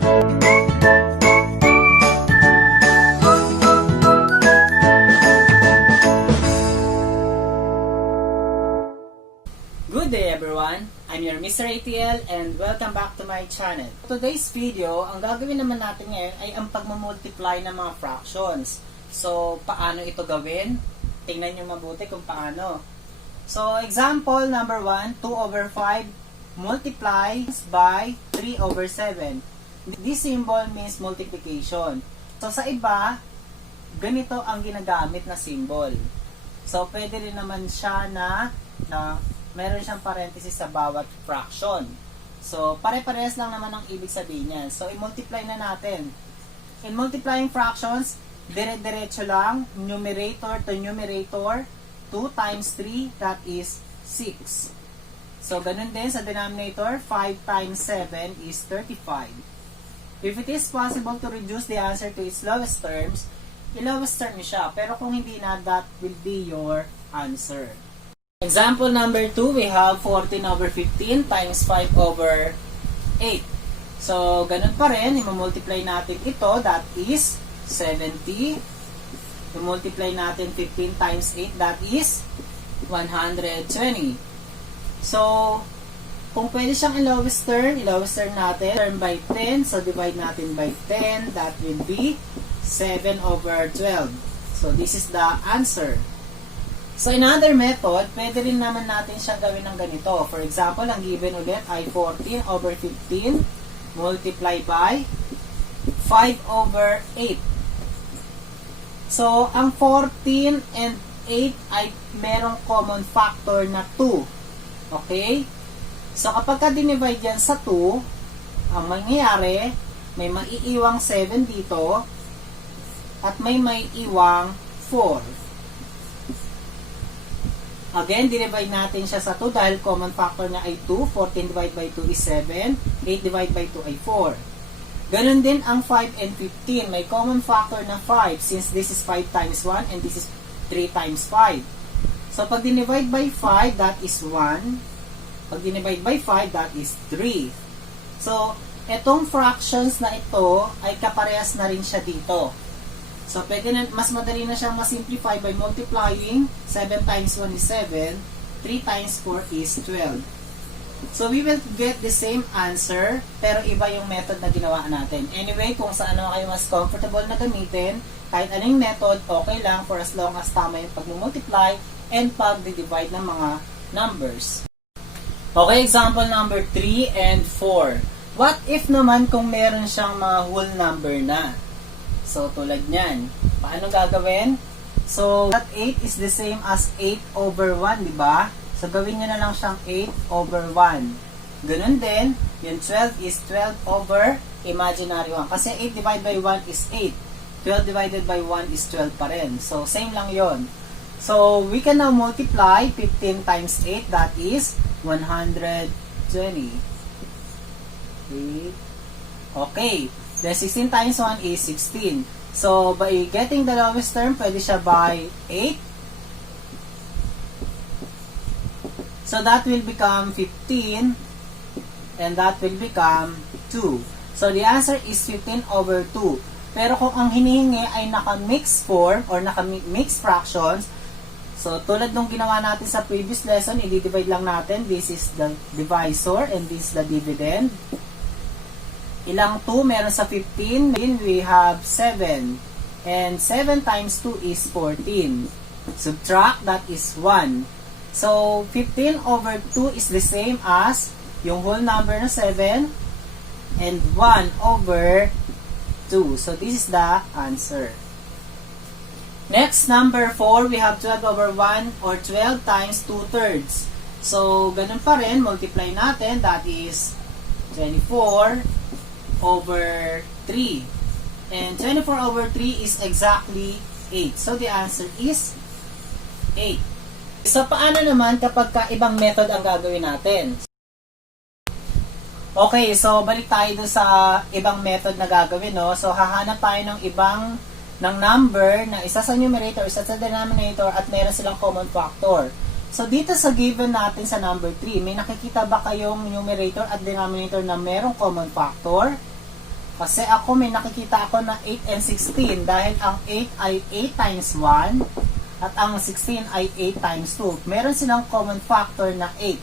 Good day everyone! I'm your Mr. ATL and welcome back to my channel. Today's video, ang gagawin naman natin ngayon ay ang pagmumultiply ng mga fractions. So, paano ito gawin? Tingnan nyo mabuti kung paano. So, example number 1, 2 over 5 multiplies by 3 over 7. This symbol means multiplication. So, sa iba, ganito ang ginagamit na symbol. So, pwede rin naman siya na meron siyang parenthesis sa bawat fraction. So, pare-parehas lang naman ang ibig sabihin niyan. So, i-multiply na natin. In multiplying fractions, dire-diretso lang, numerator to numerator, 2 times 3, that is 6. So, ganun din sa denominator, 5 times 7 is 35. If it is possible to reduce the answer to its lowest terms, i-lowest term siya. Pero kung hindi na, that will be your answer. Example number 2, we have 14 over 15 times 5 over 8. So, ganun pa rin, i-multiply natin ito, that is 70. I-multiply natin 15 times 8, that is 120. So, kung pwede siyang i-lowest term natin, term by 10, so divide natin by 10, that will be 7 over 12. So, this is the answer. So, in another method, pwede rin naman natin siyang gawin ng ganito. For example, ang given ulit ay 14 over 15 multiply by 5 over 8. So, ang 14 and 8 ay merong common factor na 2. Okay? So, kapag ka-divide yan sa 2, ang mangyayari, may maiiwang 7 dito at may maiiwang 4. Again, divide natin siya sa 2 dahil common factor niya ay 2. 14 divided by 2 is 7. 8 divided by 2 ay 4. Ganun din ang 5 and 15. May common factor na 5 since this is 5 times 1 and this is 3 times 5. So, pag dinivide by 5, that is 1. Pag dinivide by 5, that is 3. So, etong fractions na ito ay kaparehas na rin siya dito. So, pwede na, mas madali na siyang masimplify by multiplying. 7 times 1 is 7. 3 times 4 is 12. So, we will get the same answer, pero iba yung method na ginawa natin. Anyway, kung saan kayo mas comfortable na gamitin, kahit anong method, okay lang for as long as tama yung pag-multiply and pag-divide ng mga numbers. Okay, example number 3 and 4. What if naman kung meron siyang mga whole number na? So, tulad nyan. Paano gagawin? So, that 8 is the same as 8 over 1, di ba? So, gawin nyo na lang siyang 8 over 1. Ganun din, yung 12 is 12 over imaginary 1. Kasi 8 divided by 1 is 8. 12 divided by 1 is 12 pa rin. So, same lang yon. So, we can now multiply 15 times 8. That is 120. Okay. Then 16 times 1 is 16. So, by getting the lowest term, pwede siya by 8. So, that will become 15. And that will become 2. So, the answer is 15 over 2. Pero kung ang hinihingi ay naka-mix form or naka-mix fractions, so, tulad nung ginawa natin sa previous lesson, i-divide lang natin. This is the divisor and this is the dividend. Ilang 2 meron sa 15? We have 7. And 7 times 2 is 14. Subtract, that is 1. So, 15 over 2 is the same as yung whole number na 7 and 1 over 2. So, this is the answer. Next, number 4, we have 12 over 1 or 12 times 2/3. So, ganun pa rin, multiply natin. That is 24 over 3. And 24 over 3 is exactly 8. So, the answer is 8. So, paano naman kapag ibang method ang gagawin natin? Okay, so balik tayo dun sa ibang method na gagawin, no? So, hahanap tayo ng ibang number na isa sa numerator, isa sa denominator, at meron silang common factor. So, dito sa given natin sa number 3, may nakikita ba kayong numerator at denominator na merong common factor? Kasi ako may nakikita ako na 8 and 16 dahil ang 8 ay 8 times 1 at ang 16 ay 8 times 2. Meron silang common factor na 8.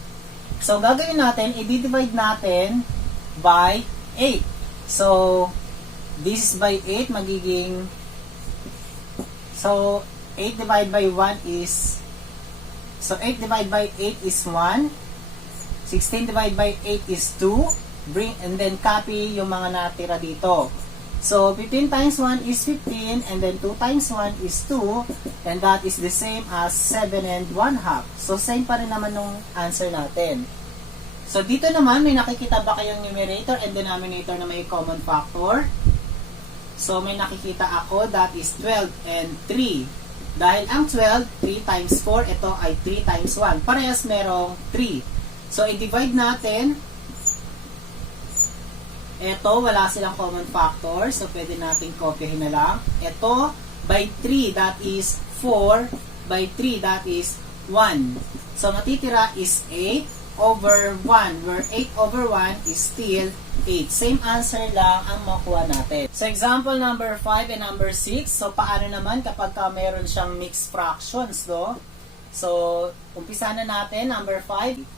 So, gagawin natin, i-divide natin by 8. So, this is by 8, magiging, so, 8 divided by 1 is, so 8 divided by 8 is 1. 16 divided by 8 is 2. And then copy yung mga natira dito. So, 15 times 1 is 15, and then 2 times 1 is 2, and that is the same as 7 and 1 half. So, same pa rin naman nung answer natin. So, dito naman, may nakikita ba kayong numerator and denominator na may common factor? So, may nakikita ako, that is 12 and 3. Dahil ang 12, 3 times 4, ito ay 3 times 1. Parehas merong 3. So, i-divide natin. Ito, wala silang common factor. So, pwede natin kopyahin na lang. Ito, by 3, that is 4. By 3, that is 1. So, matitira is 8 over 1. Where 8 over 1 is still 8. Same answer lang ang makuha natin. So, example number 5 and number 6. So, paano naman kapag meron siyang mixed fractions, no? So, umpisa na natin. Number 5.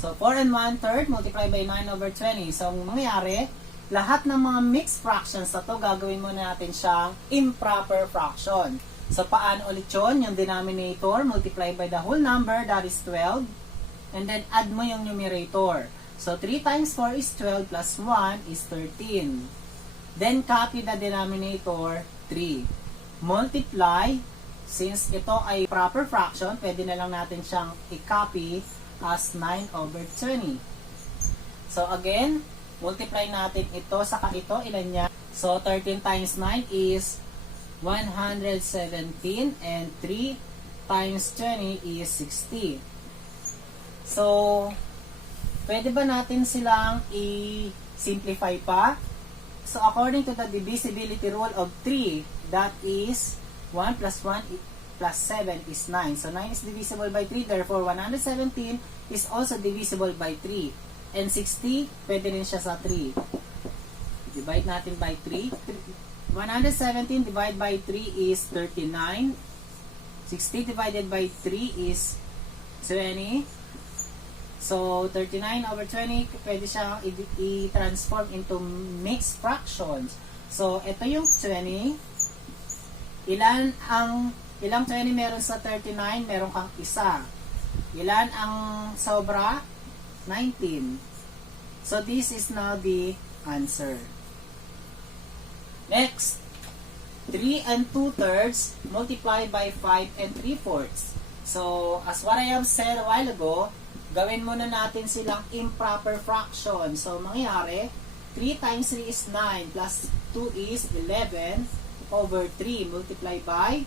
So, 4 and 1/3 multiply by 9 over 20. So, ang mangyayari, lahat ng mga mixed fractions na to, gagawin muna natin siyang improper fraction. So, paano ulit yun? Yung denominator, multiply by the whole number, that is 12. And then, add mo yung numerator. So, 3 times 4 is 12 plus 1 is 13. Then, copy the denominator, 3. Multiply, since ito ay proper fraction, pwede na lang natin siyang i-copy as 9 over 20. So, again, multiply natin ito sa ito. Ilan niya? So, 13 times 9 is 117 and 3 times 20 is 60. So, pwede ba natin silang i-simplify pa? So, according to the divisibility rule of 3, that is 1 plus 1 plus 7 is 9. So, 9 is divisible by 3. Therefore, 117 is also divisible by 3. And 60, pwede rin siya sa 3. Divide natin by 3. 117 divided by 3 is 39. 60 divided by 3 is 20. So, 39 over 20, pwede siya i-transform into mixed fractions. So, ito yung 20. Ilang 20 meron sa 39? Meron kang isa. Ilan ang sobra? 19. So, this is now the answer. Next, 3 and 2/3 multiply by 5 and 3/4. So, as what I have said a while ago, gawin muna natin silang improper fraction. So, mangyayari, 3 times 3 is 9 plus 2 is 11 over 3 multiply by,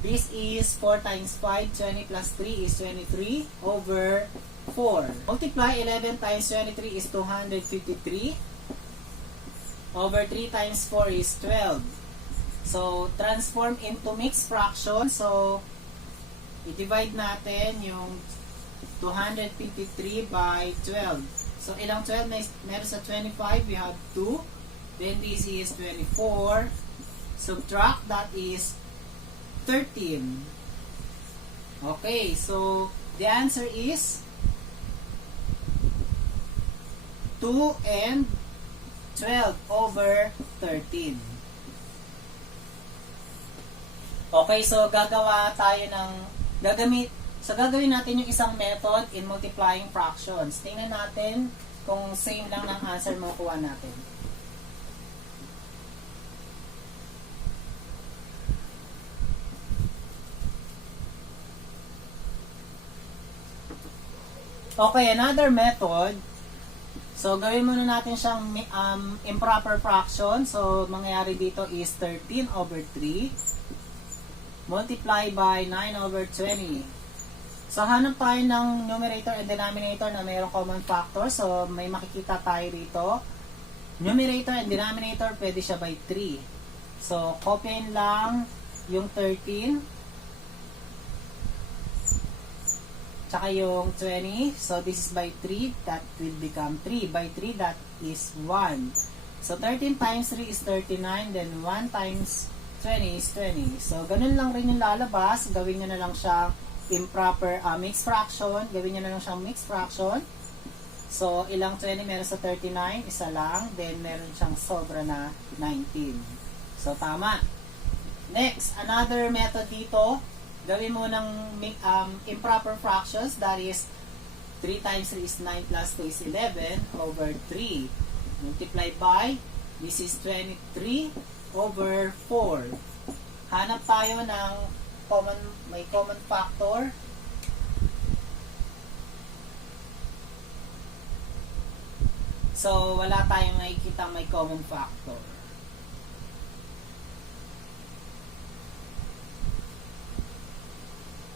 this is 4 times 5, 20 plus 3 is 23 over 4. Multiply 11 times 23 is 253 over 3 times 4 is 12. So, transform into mixed fraction. So, i-divide natin yung 253 by 12. So, ilang 12? Meron sa 25, we have 2. Then, this is 24. Subtract, that is 13. Okay, so, the answer is 2 and 12 over 13. Okay, so gagawa tayo ng gagawin natin yung isang method in multiplying fractions. Tingnan natin kung same lang ng answer mo kuha natin. Okay, another method. So, gawin muna natin siyang improper fraction. So, mangyayari dito is 13 over 3 multiply by 9 over 20. So, hanap tayo ng numerator and denominator na mayroong common factor. So, may makikita tayo dito. Numerator and denominator, pwede siya by 3. So, copyin lang yung 13. Tsaka yung 20. So, this is by 3. That will become 3. By 3, that is 1. So, 13 times 3 is 39, then 1 times 20 is 20. So, ganun lang rin yung lalabas. Gawin nyo na lang siya improper mixed fraction. Gawin nyo na lang siyang mixed fraction. So, ilang 20 meron sa 39? Isa lang. Then, meron siyang sobra na 19. So, tama. Next, another method dito. Gawin mo ng improper fractions. That is, 3 times 3 is 9 plus 2 is 11 over 3. Multiply by, this is 23 over 4. Hanap tayo ng may common factor. So, wala tayong nakikita may common factor.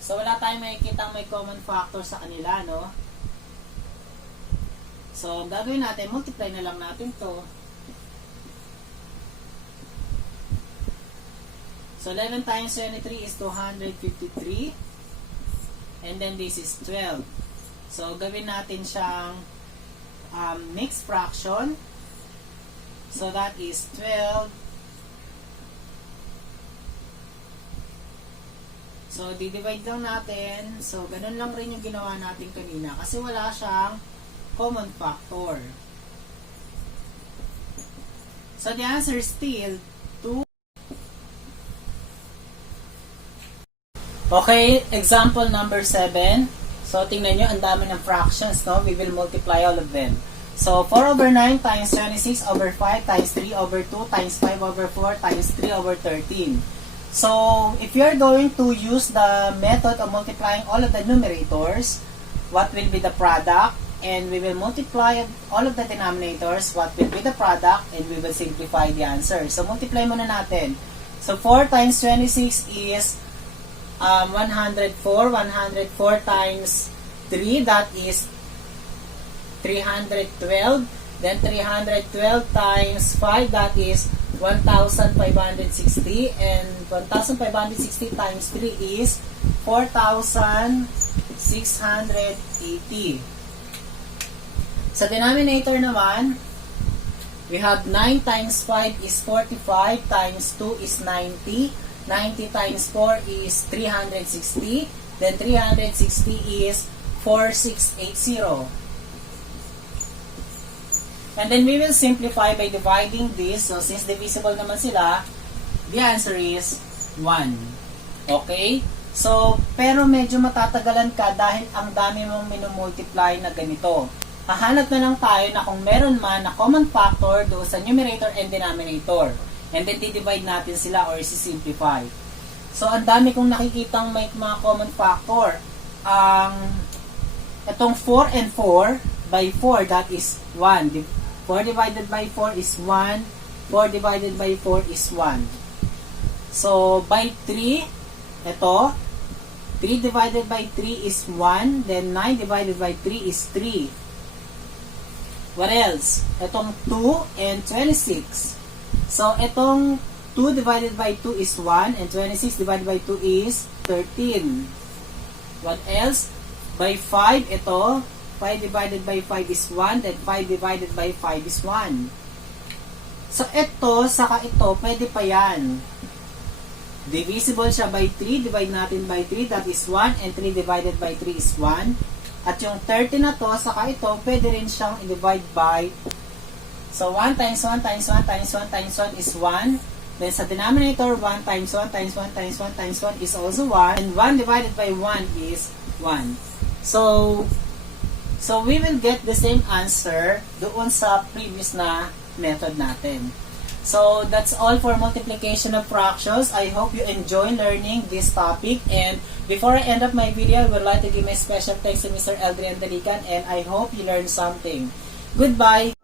So, wala tayong makikita may common factor sa kanila, no? So, gagawin natin, multiply na lang natin to. So, 11 times 23 is 253. And then, this is 12. So, gawin natin siyang mixed fraction. So, that is 12. So, di-divide lang natin. So, ganun lang rin yung ginawa natin kanina. Kasi wala siyang common factor. So, the answer is still 2. Okay, example number 7. So, tingnan nyo, ang dami ng fractions, no? We will multiply all of them. So, 4 over 9 times 26 over 5 times 3 over 2 times 5 over 4 times 3 over 13. So, if you're going to use the method of multiplying all of the numerators, what will be the product? And we will multiply all of the denominators, what will be the product, and we will simplify the answer. So, multiply muna natin. So, 4 times 26 is 104. 104 times 3, that is 312. Then, 312 times 5, that is 1,560. And 1,560 times 3 is 4,680. Sa denominator naman, we have 9 times 5 is 45, times 2 is 90, 90 times 4 is 360, then 360 is 4,680. And then we will simplify by dividing this. So, since divisible naman sila, the answer is 1. Okay? So, pero medyo matatagalan ka dahil ang dami mong minumultiply na ganito. Hahanap na lang tayo na kung meron man na common factor doon sa numerator and denominator. And then, di-divide natin sila or si-simplify. So, ang dami kong nakikitang may mga common factor. Itong 4 and 4 by 4, that is 1. 4 divided by 4 is 1. 4 divided by 4 is 1. So, by 3, ito, 3 divided by 3 is 1. Then, 9 divided by 3 is 3. What else? Itong 2 and 26. So, itong 2 divided by 2 is 1 and 26 divided by 2 is 13. What else? By 5, ito, 5 divided by 5 is 1, then 5 divided by 5 is 1. So, ito, saka ito, pwede pa yan. Divisible siya by 3, divide natin by 3, that is 1, and 3 divided by 3 is 1. At yung 30 na to, saka ito, pwede rin siyang i-divide by, so 1 times 1 times 1 times 1 times 1 is 1. Then sa denominator, 1 times 1 times 1 times 1 times 1 is also 1. And 1 divided by 1 is 1. So we will get the same answer doon sa previous na method natin. So, that's all for multiplication of fractions. I hope you enjoy learning this topic. And before I end up my video, I would like to give my special thanks to Mr. Eldrian Dalican, and I hope you learned something. Goodbye!